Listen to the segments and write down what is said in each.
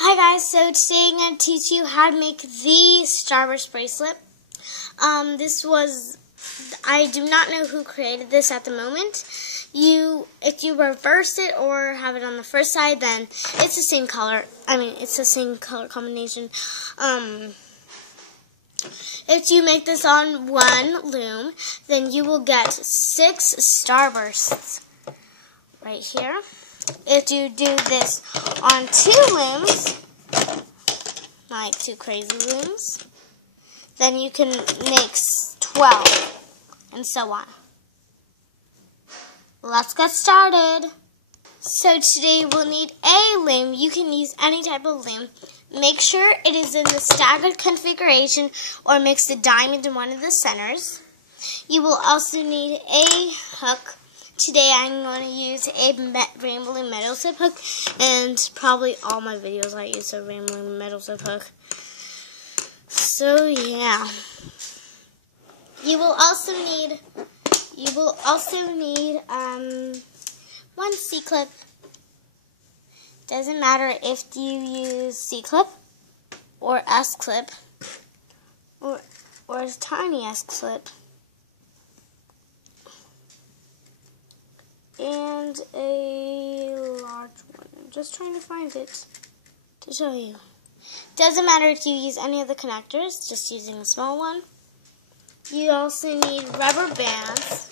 Hi guys, so today I'm going to teach you how to make the starburst bracelet. I do not know who created this at the moment. If you reverse it or have it on the first side, then it's the same color. It's the same color combination. If you make this on one loom, then you will get 6 starbursts right here. If you do this on 2 looms, like 2 crazy looms, then you can make 12, and so on. Let's get started. So today we'll need a loom. You can use any type of loom. Make sure it is in the staggered configuration or mix the diamond in one of the centers. You will also need a hook. Today I'm going to use a rainbow metal zip hook, and probably all my videos I use a rainbow metal zip hook. So yeah, you will also need one C-clip. Doesn't matter if you use C-clip or S-clip or a tiny S-clip. And a large one. I'm just trying to find it to show you. Doesn't matter if you use any of the connectors, just using a small one. You also need rubber bands.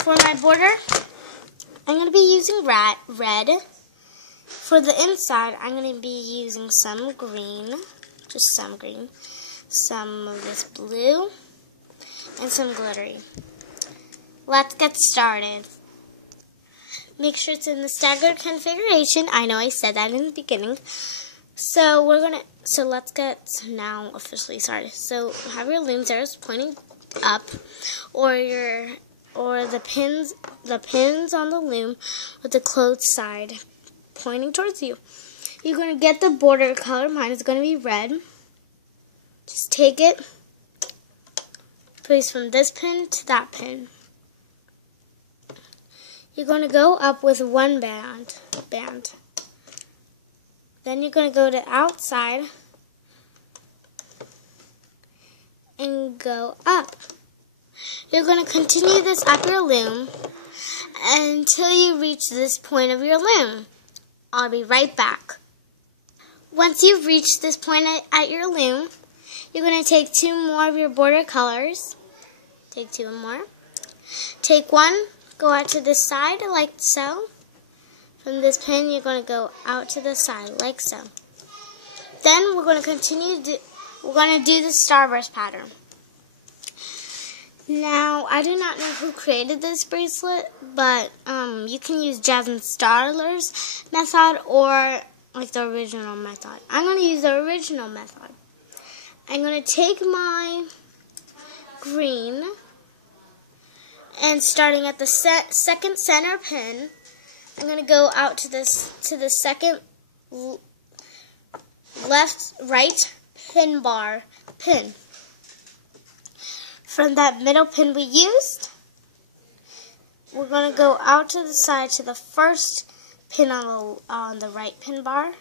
For my border, I'm going to be using red. For the inside, I'm going to be using some green, just some green, some of this blue, and some glittery. Let's get started. Make sure it's in the staggered configuration. I know I said that in the beginning. So let's get now officially started. So have your loom arrows pointing up, or the pins on the loom with the closed side pointing towards you. You're going to get the border color. Mine is going to be red. Just take it, place from this pin to that pin. You're going to go up with one band. Then you're going to go to outside and go up. You're going to continue this up your loom until you reach this point of your loom. I'll be right back. Once you've reached this point at your loom, you're going to take 2 more of your border colors. Take 2 more. Take one. Go out to the side like so. From this pin, you're going to go out to the side like so. Then we're going to continue. We're going to do the starburst pattern. Now, I do not know who created this bracelet, but you can use Jasmine Starler's method or like the original method. I'm going to use the original method. I'm going to take my green. And starting at the second center pin, I'm going to go out to the second right pin. From that middle pin we used, we're going to go out to the side to the first pin on the right pin bar.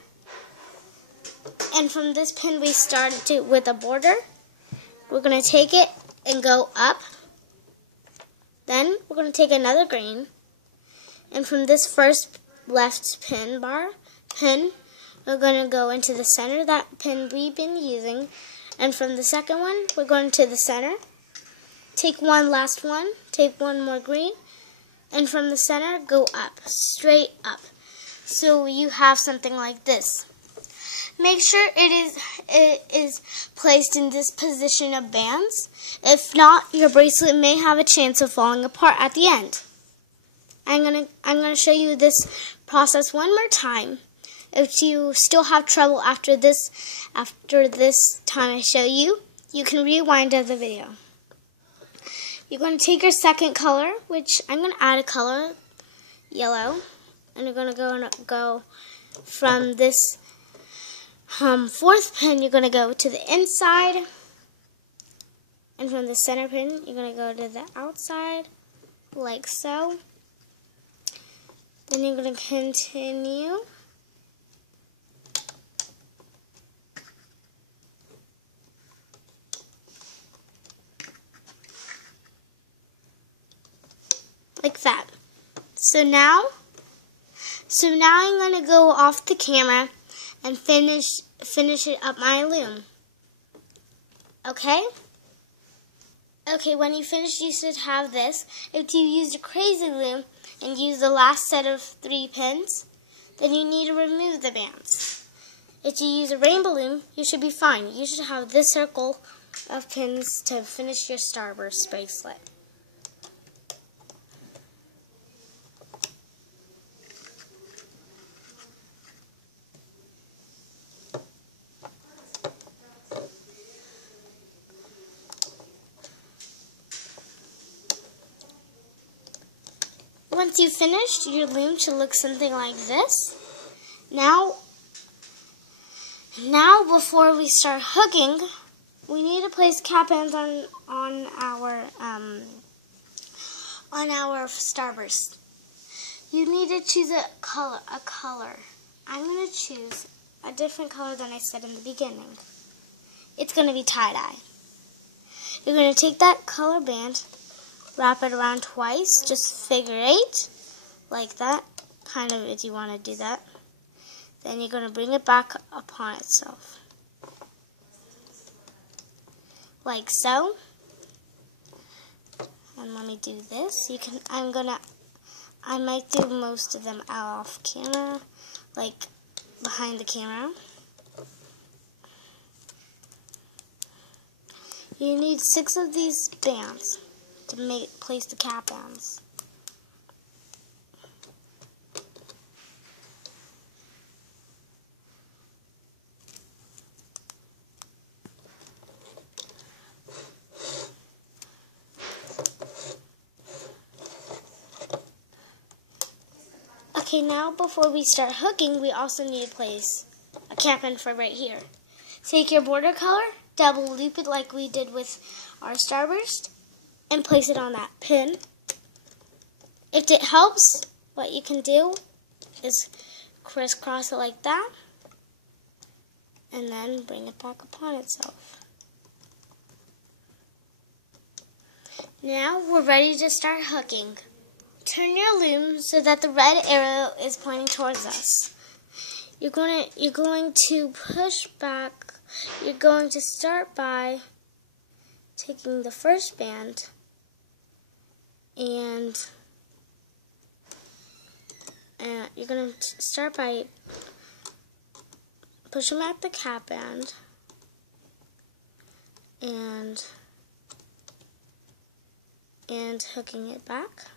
And from this pin we started with a border. We're going to take it and go up. Then we're going to take another green, and from this first left pin, we're going to go into the center, that pin we've been using, and from the second one, we're going to the center, take one last one, take one more green, and from the center, go up, straight up. So you have something like this. Make sure it is placed in this position of bands. If not, your bracelet may have a chance of falling apart at the end. I'm gonna show you this process one more time. If you still have trouble after this time I show you, you can rewind to the video. You're going to take your second color, which I'm going to add a color, yellow, and you're going to go from this fourth pin, you're going to go to the inside, and from the center pin, you're going to go to the outside, like so. Then you're going to continue like that. So now I'm going to go off the camera and finish it up my loom. Okay? Okay, when you finish, you should have this. If you used a crazy loom and used the last set of 3 pins, then you need to remove the bands. If you use a rainbow loom, you should be fine. You should have this circle of pins to finish your starburst bracelet. Once you've finished, your loom should look something like this. Now before we start hooking, we need to place cap ends on our starburst. You need to choose a color. I'm going to choose a different color than I said in the beginning. It's going to be tie-dye. You're going to take that color band, wrap it around twice, just figure 8, like that, kind of if you want to do that. Then you're going to bring it back upon itself, like so. And let me do this. I might do most of them out off camera, like behind the camera. You need 6 of these bands to place the cap bands. Okay, now before we start hooking, we also need to place a cap end for right here. Take your border color, double loop it like we did with our starburst, and place it on that pin. If it helps, what you can do is crisscross it like that, and then bring it back upon itself. Now we're ready to start hooking. Turn your loom so that the red arrow is pointing towards us. You're going to push back. You're going to start by taking the first band and you're going to start by pushing back the cap band and hooking it back.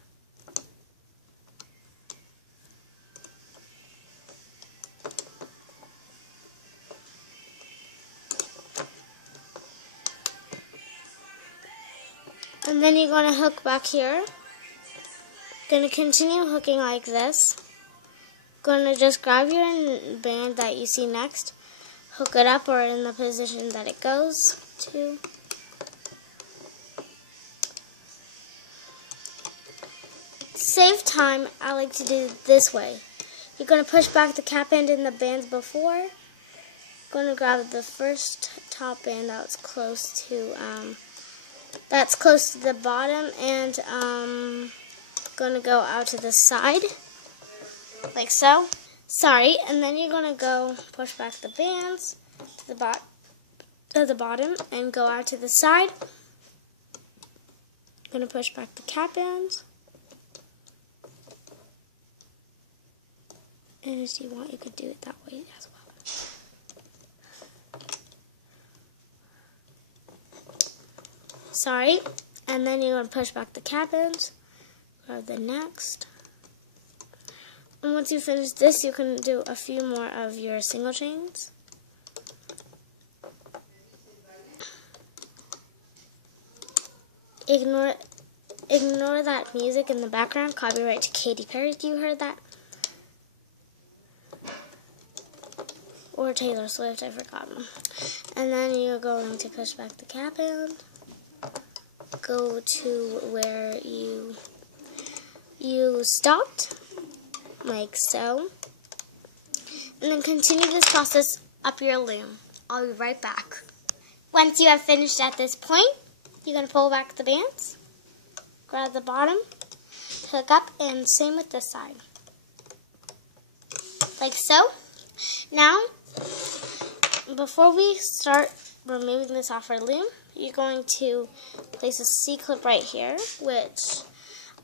And then you're going to hook back here. Going to continue hooking like this. Going to just grab your band that you see next, hook it up or in the position that it goes to. To save time, I like to do it this way. You're going to push back the cap end in the bands before. Going to grab the first top band that's close to the bottom, and going to go out to the side, like so. Sorry, and then you're going to go push back the bands to the bottom and go out to the side. Going to push back the cap bands. And if you want, you could do it that way as well. Sorry, and then you're going to push back the cap ends, grab the next. And once you finish this, you can do a few more of your single chains. Ignore that music in the background, copyright to Katy Perry. You heard that? Or Taylor Swift, I forgot. And then you're going to push back the cap end. Go to where you stopped, like so, and then continue this process up your loom. I'll be right back. Once you have finished at this point, you're going to pull back the bands, grab the bottom, hook up, and same with this side. Like so. Now, before we start removing this off our loom, you're going to place a C-clip right here, which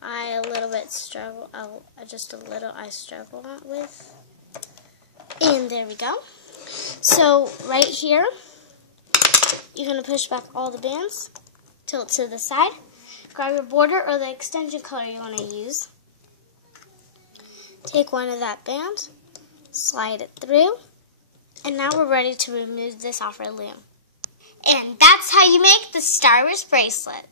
I struggle with. And there we go. So right here, you're going to push back all the bands, tilt to the side, grab your border or the extension color you want to use. Take one of that band, slide it through, and now we're ready to remove this off our loom. And that's how you make the starburst bracelet.